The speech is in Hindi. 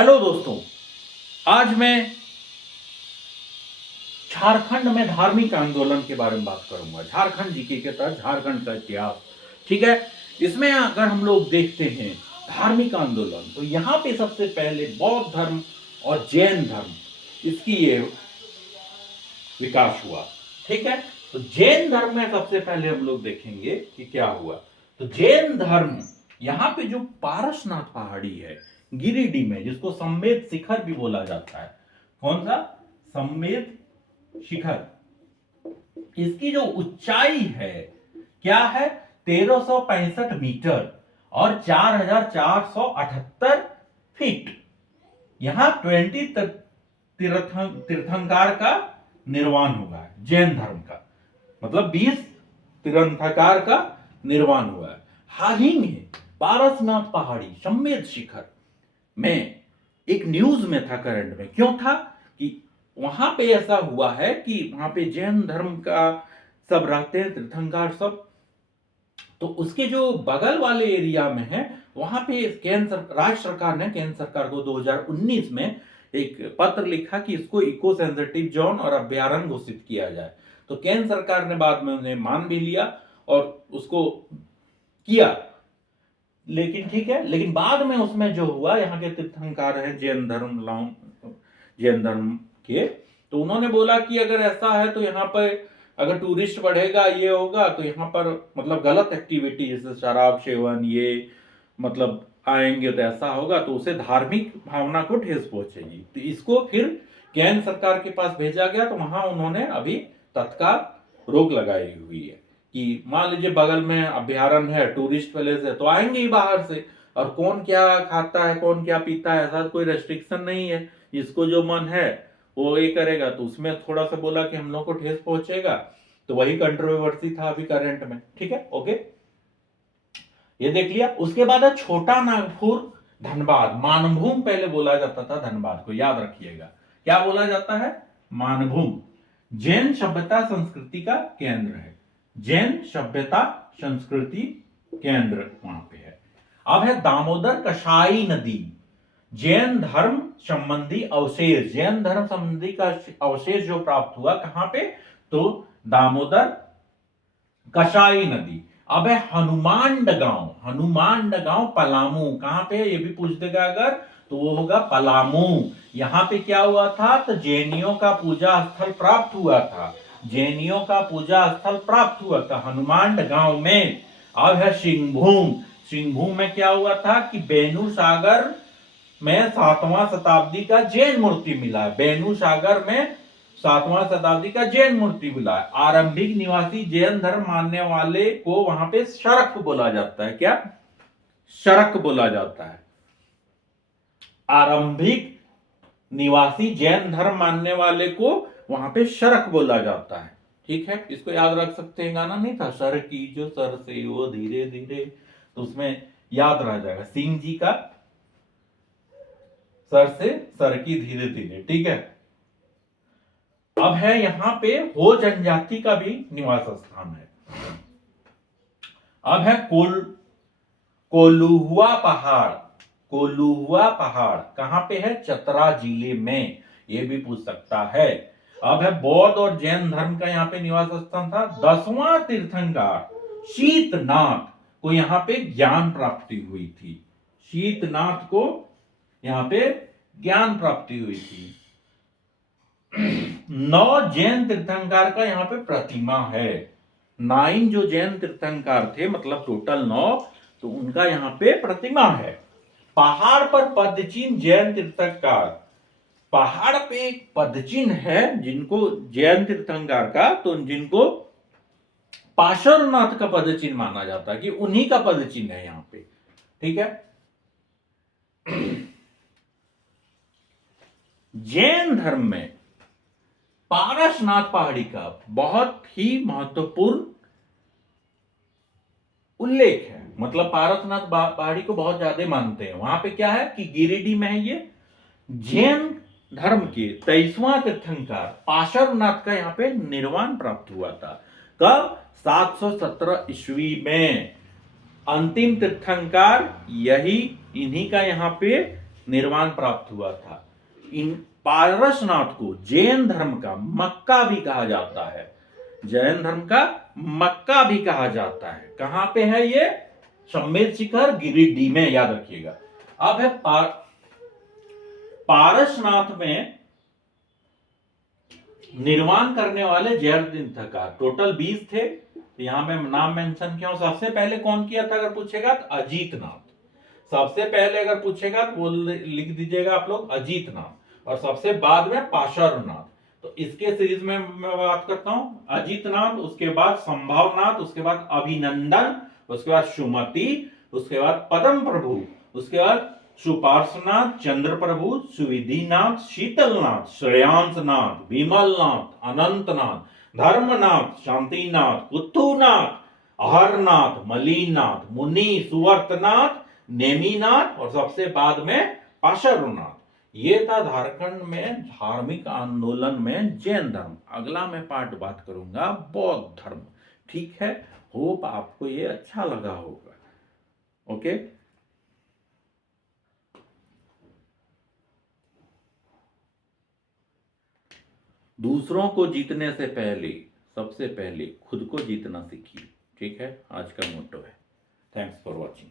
हेलो दोस्तों, आज मैं झारखंड में धार्मिक आंदोलन के बारे में बात करूंगा। झारखंड जीके के तहत झारखंड का इतिहास, ठीक है। इसमें अगर हम लोग देखते हैं धार्मिक आंदोलन, तो यहाँ पे सबसे पहले बौद्ध धर्म और जैन धर्म, इसकी ये विकास हुआ, ठीक है। तो जैन धर्म में सबसे पहले हम लोग देखेंगे कि क्या हुआ। तो जैन धर्म यहाँ पे जो पारसनाथ पहाड़ी है गिरिडीह में, जिसको सम्मेद शिखर भी बोला जाता है, कौन सा सम्मेद शिखर, इसकी जो ऊंचाई है क्या है 1365 मीटर और 4478 फीट। यहां 20 तीर्थंकार का निर्वाण हुआ है। जैन धर्म का मतलब 20 तीर्थंकार का निर्वाण हुआ है। हाल ही में पारसनाथ पहाड़ी सम्मेद शिखर में एक न्यूज में था, करंट में क्यों था कि वहां पे ऐसा हुआ है कि वहां पे जैन धर्म का सब रहते हैं, तीर्थंकार सब। तो उसके जो बगल वाले एरिया में है, वहां पे राज्य सरकार ने केंद्र सरकार को 2019 में एक पत्र लिखा कि इसको इको सेंसिटिव जोन और अभ्यारण्य घोषित किया जाए। तो केंद्र सरकार ने बाद में उन्हें मान भी लिया और उसको किया, लेकिन ठीक है। लेकिन बाद में उसमें जो हुआ, यहाँ के तीर्थंकार हैं जैन धर्म के, तो उन्होंने बोला कि अगर ऐसा है तो यहाँ पर अगर टूरिस्ट बढ़ेगा, ये होगा, तो यहाँ पर मतलब गलत एक्टिविटी जैसे शराब सेवन, ये मतलब आएंगे तो ऐसा होगा, तो उसे धार्मिक भावना को ठेस पहुंचेगी। तो इसको फिर केंद्र सरकार के पास भेजा गया, तो वहां उन्होंने अभी तत्काल रोक लगाई हुई है कि मान लीजिए बगल में अभ्यारण्य है, टूरिस्ट प्लेस है, तो आएंगे ही बाहर से, और कौन क्या खाता है, कौन क्या पीता है, ऐसा कोई रेस्ट्रिक्शन नहीं है। जिसको जो मन है वो ये करेगा। तो उसमें थोड़ा सा बोला कि हम लोग को ठेस पहुंचेगा, तो वही कंट्रोवर्सी था अभी करंट में, ठीक है। ओके, ये देख लिया। उसके बाद है छोटा नागपुर धनबाद। मानभूम पहले बोला जाता था धनबाद को, याद रखिएगा। क्या बोला जाता है? मानभूम। जैन सभ्यता संस्कृति का केंद्र है। जैन सभ्यता संस्कृति केंद्र वहां पे है। अब है दामोदर कसाई नदी। जैन धर्म संबंधी अवशेष, जैन धर्म संबंधी का अवशेष जो प्राप्त हुआ कहां पे, तो दामोदर कसाई नदी। अब है हनुमानडगांव। हनुमानडगांव पलामू, कहां पे ये भी पूछ देगा अगर, तो वो होगा पलामू। यहां पे क्या हुआ था, तो जैनियों का पूजा स्थल प्राप्त हुआ था। जैनियों का पूजा स्थल प्राप्त हुआ था हनुमानडगांव में। अब है सिंहभूम। सिंहभूम में क्या हुआ था कि बेनू सागर में 7वां शताब्दी का जैन मूर्ति मिला है। बेनू सागर में 7वां शताब्दी का जैन मूर्ति मिला है। आरंभिक निवासी जैन धर्म मानने वाले को वहां पे शरक बोला जाता है। क्या? शरक बोला जाता है। आरंभिक निवासी जैन धर्म मानने वाले को वहां पे शरक बोला जाता है, ठीक है। इसको याद रख सकते हैं, गाना नहीं था, सर की जो सर से वो धीरे धीरे, तो उसमें याद रह जाएगा सिंह जी का सर से सर की धीरे धीरे, ठीक है। अब है यहां पे हो जनजाति का भी निवास स्थान है। अब है कोलुहुआ पहाड़। कोलुहुआ पहाड़ कहां पे है? चतरा जिले में, ये भी पूछ सकता है। अब है बौद्ध और जैन धर्म का यहाँ पे निवास स्थान था। 10वां तीर्थंकर शीतनाथ को यहाँ पे ज्ञान प्राप्ति हुई थी। शीतनाथ को यहाँ पे ज्ञान प्राप्ति हुई थी। 9 जैन तीर्थंकर का यहाँ पे प्रतिमा है। 9 जो जैन तीर्थंकर थे, मतलब टोटल 9, तो उनका यहाँ पे प्रतिमा है। पहाड़ पर पदचिन्ह जैन तीर्थंकर, पहाड़ पे एक पदचिन्ह है जिनको जैन तीर्थंकर का, तो जिनको पार्श्वनाथ का पदचिन्ह माना जाता है कि उन्हीं का पदचिन्ह है यहाँ पे, ठीक है। जैन धर्म में पारसनाथ पहाड़ी का बहुत ही महत्वपूर्ण उल्लेख है। मतलब पारसनाथ पहाड़ी को बहुत ज्यादा मानते हैं। वहां पे क्या है कि गिरिडीह में है ये। जैन धर्म के 23वां तीर्थंकर पार्श्वनाथ का यहाँ पे निर्वाण प्राप्त हुआ था। कब? 717 ईस्वी में। अंतिम तीर्थंकर यही, इन्हीं का यहाँ पे निर्वाण प्राप्त हुआ था। इन पारसनाथ को जैन धर्म का मक्का भी कहा जाता है, जैन धर्म का मक्का भी कहा जाता है। कहां पे है ये? सम्मेद शिखर गिरिडीह में, याद रखिएगा। अब है पारसनाथ में निर्वाण करने वाले जैन तीर्थंकर टोटल 20 थे। यहां मैं नाम मेंशन किया हूं। सबसे पहले कौन किया था अगर पूछेगा तो अजीतनाथ। सबसे पहले अगर पूछेगा तो वो लिख दीजिएगा आप लोग अजीतनाथ, और सबसे बाद में पार्श्वनाथ। तो इसके सीरीज में मैं बात करता हूं अजीतनाथ, उसके बाद संभवनाथ, उसके बाद अभिनंदन, उसके बाद सुमति, उसके बाद पदम प्रभु, उसके बाद सुपार्श्वनाथ, चंद्र प्रभु, सुविधिनाथ, शीतलनाथ, श्रेयांसनाथ, विमलनाथ, अनंतनाथ, धर्मनाथ, शांतिनाथ, कुथुनाथ, हरनाथ, मलिनाथ, मुनि, सुवर्तनाथ, नेमिनाथ, और सबसे बाद में पार्श्वनाथ। ये था झारखंड में धार्मिक आंदोलन में जैन धर्म। अगला मैं पार्ट बात करूंगा बौद्ध धर्म। ठीक है, होप आपको ये अच्छा लगा होगा। ओके, दूसरों को जीतने से पहले सबसे पहले खुद को जीतना सीखिए। ठीक है, आज का मोटो है। Thanks for watching.